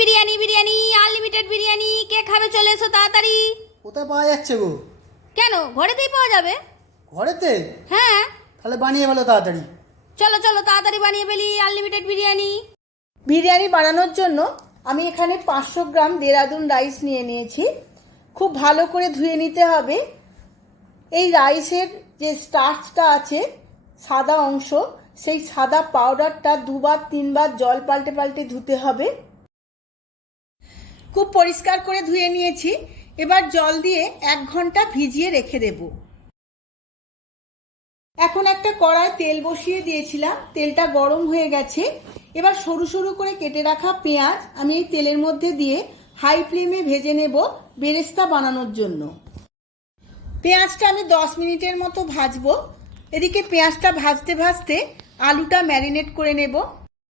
Biryani biryani unlimited biryani কে খাবে চলে এসো তাড়াতাড়ি। কোথায় পাওয়া যাচ্ছে গো? কেন ঘরেতেই পাওয়া যাবে। ঘরেতে? হ্যাঁ তাহলে বানিয়ে ফেলো তাড়াতাড়ি। চলো চলো তাড়াতাড়ি বানিয়ে ফেলি আনলিমিটেড বিরিয়ানি। বিরিয়ানি বানানোর জন্য আমি এখানে 500 গ্রাম দেরাদুন রাইস নিয়ে নিয়েছি। খুব ভালো করে ধুয়ে নিতে হবে। এই রাইসের যে স্টার্চটা আছে সাদা অংশ, সেই সাদা পাউডারটা 2-3 বার জল পাল্টে পাল্টে ধুতে হবে। খুব পরিষ্কার করে ধুয়ে নিয়েছি। এবার জল দিয়ে 1 ঘন্টা ভিজিয়ে রেখে দেব। এখন একটা কড়ায় তেল বসিয়ে দিয়েছিলাম, তেলটা গরম হয়ে গেছে। এবার সরু সরু করে কেটে রাখা পেঁয়াজ আমি এই তেলের মধ্যে দিয়ে হাই ফ্লেমে ভেজে নেব বেরেস্তা বানানোর জন্য। পেঁয়াজটা আমি 10 মিনিটের মতো ভাজবো। এদিকে পেঁয়াজটা ভাজতে ভাজতে আলুটা ম্যারিনেট করে নেব।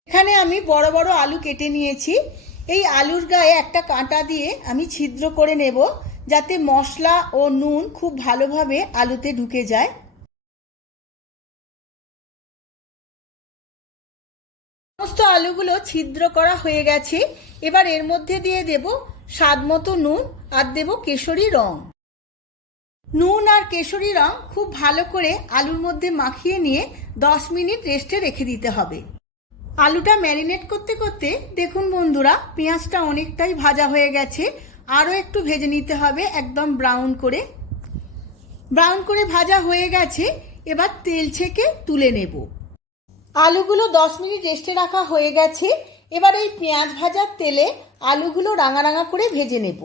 এখানে আমি বড় বড় আলু কেটে নিয়েছি। এই আলুর গায়ে একটা কাঁটা দিয়ে আমি ছিদ্র করে নেব, যাতে মশলা ও নুন খুব ভালোভাবে আলুতে ঢুকে যায়। সমস্ত আলুগুলো ছিদ্র করা হয়ে গেছে। এবার এর মধ্যে দিয়ে দেব স্বাদ মতো নুন আর দেব কেশরী রং। নুন আর কেশরী রং খুব ভালো করে আলুর মধ্যে মাখিয়ে নিয়ে 10 মিনিট রেস্টে রেখে দিতে হবে। আলুটা ম্যারিনেট করতে করতে দেখুন বন্ধুরা, পেঁয়াজটা অনেকটাই ভাজা হয়ে গেছে। আরও একটু ভেজে নিতে হবে একদম ব্রাউন করে। ব্রাউন করে ভাজা হয়ে গেছে। এবার তেল ছেঁকে তুলে নেব। আলুগুলো 10 মিনিট রেস্টে রাখা হয়ে গেছে। এবার এই পেঁয়াজ ভাজার তেলে আলুগুলো রাঙা রাঙা করে ভেজে নেব।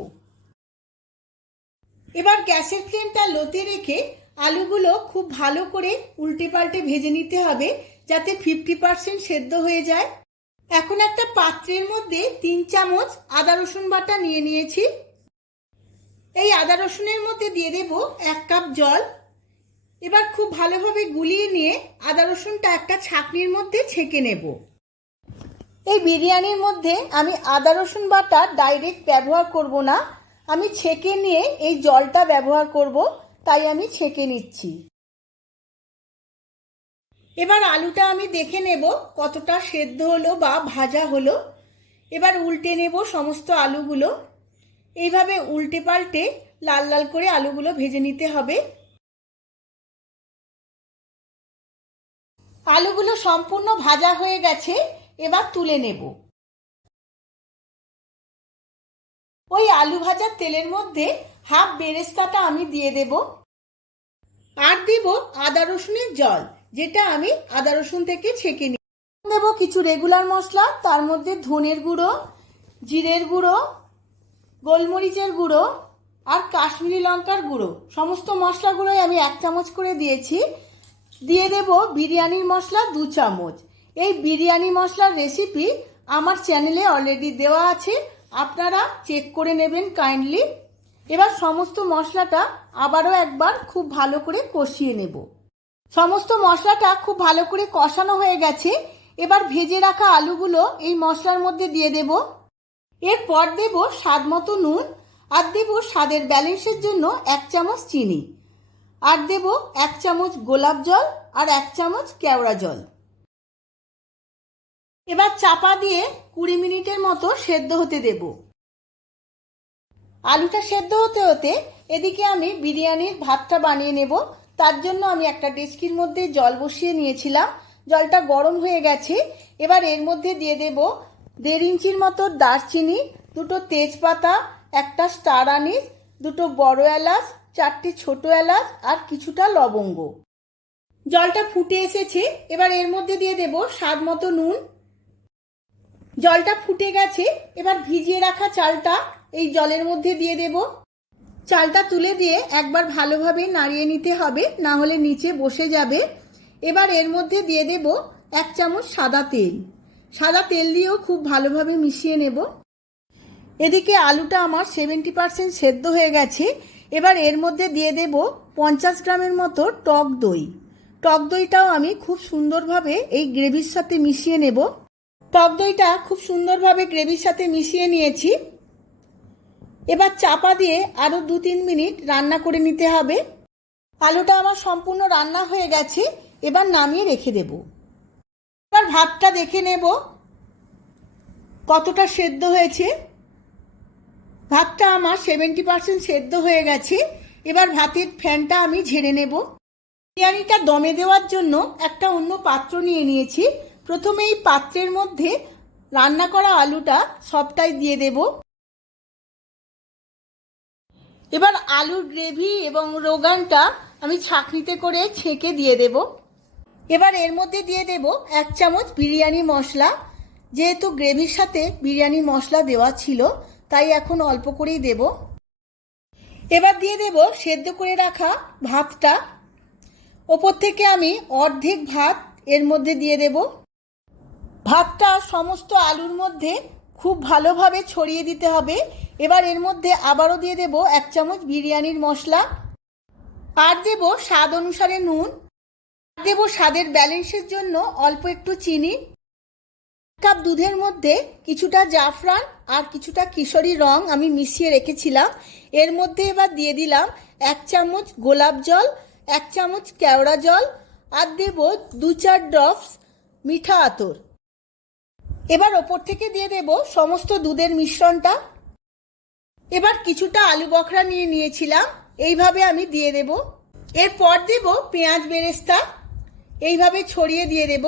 এবার গ্যাসের ফ্লেমটা লোতে রেখে আলুগুলো খুব ভালো করে উল্টে পাল্টে ভেজে নিতে হবে, যাতে 50% সেদ্ধ হয়ে যায়। এখন একটা পাত্রের মধ্যে 3 চামচ আদা রসুন বাটা নিয়ে নিয়েছি। এই আদা রসুনের মধ্যে দিয়ে দেব 1 কাপ জল। এবার খুব ভালোভাবে গুলিয়ে নিয়ে আদা রসুনটা একটা ছাঁকনির মধ্যে ছেঁকে নেব। এই বিরিয়ানির মধ্যে আমি আদা রসুন বাটা ডাইরেক্ট ব্যবহার করব না, আমি ছেঁকে নিয়ে এই জলটা ব্যবহার করব, তাই আমি ছেঁকে নিচ্ছি। এবার আলুটা আমি দেখে নেব কতটা সেদ্ধ হলো বা ভাজা হলো। এবার উল্টে নেব সমস্ত আলুগুলো। এইভাবে উল্টে পাল্টে লাল লাল করে আলুগুলো ভেজে নিতে হবে। আলুগুলো সম্পূর্ণ ভাজা হয়ে গেছে। এবার তুলে নেব। ওই আলু ভাজার তেলের মধ্যে হাফ বেরেস্তাটা আমি দিয়ে দেব, আর দেব আদা রসুনের জল, যেটা আমি আদা রসুন থেকে ছেঁকে নিই। দেব কিছু রেগুলার মশলা, তার মধ্যে ধনের গুঁড়ো, জিরের গুঁড়ো, গোলমরিচের গুঁড়ো আর কাশ্মীরি লঙ্কার গুঁড়ো। সমস্ত মশলাগুলোই আমি 1 চামচ করে দিয়েছি। দিয়ে দেব বিরিয়ানির মশলা 2 চামচ। এই বিরিয়ানি মশলার রেসিপি আমার চ্যানেলে অলরেডি দেওয়া আছে, আপনারা চেক করে নেবেন কাইন্ডলি। এবার সমস্ত মশলাটা আবারও একবার খুব ভালো করে কষিয়ে নেব। সমস্ত মশলাটা খুব ভালো করে কষানো হয়ে গেছে। এবার ভেজে রাখা আলুগুলো এই মশলার মধ্যে দিয়ে দেব। এরপর দেব স্বাদ মতো নুন, আর দেব স্বাদের ব্যালেন্সের জন্য 1 চামচ চিনি, আর দেব 1 চামচ গোলাপ জল আর 1 চামচ কেওড়া জল। এবার চাপা দিয়ে 20 মিনিটের মতো সেদ্ধ হতে দেব। আলুটা সেদ্ধ হতে হতে এদিকে আমি বিরিয়ানির ভাতটা বানিয়ে নেব। তার জন্য আমি একটা ডেচকির মধ্যে জল বসিয়ে নিয়েছিলাম। জলটা গরম হয়ে গেছে। এবার এর মধ্যে দিয়ে দেব 1.5 ইঞ্চির মতো দারচিনি, 2টো তেজপাতা, একটা স্টার আনিস, 2টো বড় এলাচ, 4টি ছোট এলাচ আর কিছুটা লবঙ্গ। জলটা ফুটে এসেছে। এবার এর মধ্যে দিয়ে দেব স্বাদ মতো নুন। জলটা ফুটে গেছে। এবার ভিজিয়ে রাখা চালটা এই জলের মধ্যে দিয়ে দেব। চালটা তুলে দিয়ে একবার ভালোভাবে নাড়িয়ে নিতে হবে, না হলে নিচে বসে যাবে। এবার এর মধ্যে দিয়ে দেব 1 চামচ সাদা তেল। সাদা তেল দিয়েও খুব ভালোভাবে মিশিয়ে নেব। এদিকে আলুটা আমার 70% সেদ্ধ হয়ে গেছে। এবার এর মধ্যে দিয়ে দেব 50 গ্রামের মতো টক দই। টক দইটাও আমি খুব সুন্দরভাবে এই গ্রেভির সাথে মিশিয়ে নেব। টক দইটা খুব সুন্দরভাবে গ্রেভির সাথে মিশিয়ে নিয়েছি। এবার চাপা দিয়ে আরও 2-3 মিনিট রান্না করে নিতে হবে। আলুটা আমার সম্পূর্ণ রান্না হয়ে গেছে। এবার নামিয়ে রেখে দেব। এবার ভাতটা দেখে নেব। কতটা সেদ্ধ হয়েছে। ভাতটা আমার 70% সেদ্ধ হয়ে গেছে। এবার ভাতের ফ্যানটা আমি ঝেড়ে নেব। বিরিয়ানিটা দমে দেওয়ার জন্য একটা অন্য পাত্র নিয়ে নিয়েছি। প্রথমে এই পাত্রের মধ্যে রান্না করা আলুটা সবটাই দিয়ে দেব। এবার আলুর গ্রেভি এবং রোগানটা আমি ছাঁকনিতে করে ছেঁকে দিয়ে দেব। এবার এর মধ্যে দিয়ে দেব 1 চামচ বিরিয়ানি মশলা। যেহেতু গ্রেভির সাথে বিরিয়ানি মশলা দেওয়া ছিল, তাই এখন অল্প করেই দেব। এবার দিয়ে দেব সেদ্ধ করে রাখা ভাতটা। ওপর থেকে আমি অর্ধেক ভাত এর মধ্যে দিয়ে দেব। ভাতটা সমস্ত আলুর মধ্যে খুব ভালোভাবে ছড়িয়ে দিতে হবে। এবার এর মধ্যে আবারও দিয়ে দেব 1 চামচ বিরিয়ানির মশলা, আর দেব স্বাদ অনুসারে নুন, দেব স্বাদের ব্যালেন্সের জন্য অল্প একটু চিনি। 1 কাপ দুধের মধ্যে কিছুটা জাফরান আর কিছুটা কিশোরী রং আমি মিশিয়ে রেখেছিলাম। এর মধ্যে এবার দিয়ে দিলাম 1 চামচ গোলাপ জল, 1 চামচ কেওড়া জল, আর দেব 2-4 ড্রপস মিঠা আতর। এবার ওপর থেকে দিয়ে দেব সমস্ত দুধের মিশ্রণটা। এবার কিছুটা আলু বখরা নিয়ে নিয়েছিলাম, এইভাবে আমি দিয়ে দেব। এরপর দেব পেঁয়াজ বেরেস্তা, এইভাবে ছড়িয়ে দিয়ে দেব।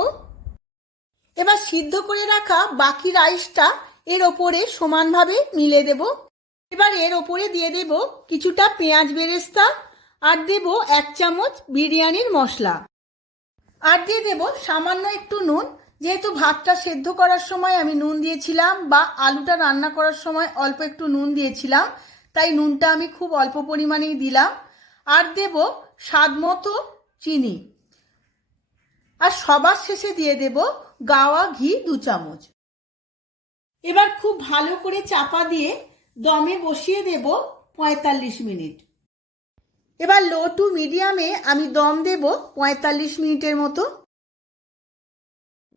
এবার সিদ্ধ করে রাখা বাকি রাইসটা এর ওপরে সমানভাবে মিলে দেব। এবার এর ওপরে দিয়ে দেব কিছুটা পেঁয়াজ বেরেস্তা, আর দেব 1 চামচ বিরিয়ানির মশলা, আর দিয়ে দেব সামান্য একটু নুন। যেহেতু ভাতটা সেদ্ধ করার সময় আমি নুন দিয়েছিলাম, বা আলুটা রান্না করার সময় অল্প একটু নুন দিয়েছিলাম, তাই নুনটা আমি খুব অল্প পরিমাণেই দিলাম। আর দেব স্বাদ মতো চিনি, আর সবার শেষে দিয়ে দেব গাওয়া ঘি 2 চামচ। এবার খুব ভালো করে চাপা দিয়ে দমে বসিয়ে দেব 45 মিনিট। এবার লো টু মিডিয়ামে আমি দম দেব 45 মিনিটের মতো।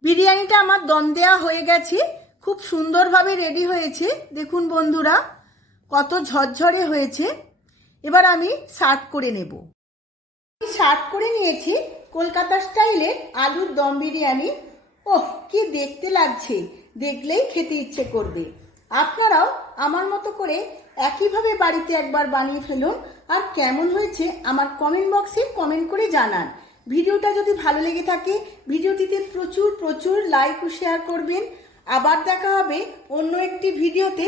বিরিয়ানিটা আমার দম দেওয়া হয়ে গেছে, খুব সুন্দরভাবে রেডি হয়েছে। দেখুন বন্ধুরা, কত ঝরঝরে হয়েছে। এবার আমি সার্ভ করে নেব। সার্ভ করে নিয়েছি কলকাতা স্টাইলে আলুর দম বিরিয়ানি। ওহ, কি দেখতে লাগছে, দেখলেই খেতে ইচ্ছে করবে। আপনারাও আমার মতো করে একইভাবে বাড়িতে একবার বানিয়ে ফেলুন, আর কেমন হয়েছে আমার কমেন্ট বক্সে কমেন্ট করে জানান। ভিডিওটা যদি ভালো লেগে থাকে ভিডিওটিতে প্রচুর প্রচুর লাইক ও শেয়ার করবেন। আবার দেখা হবে অন্য একটি ভিডিওতে।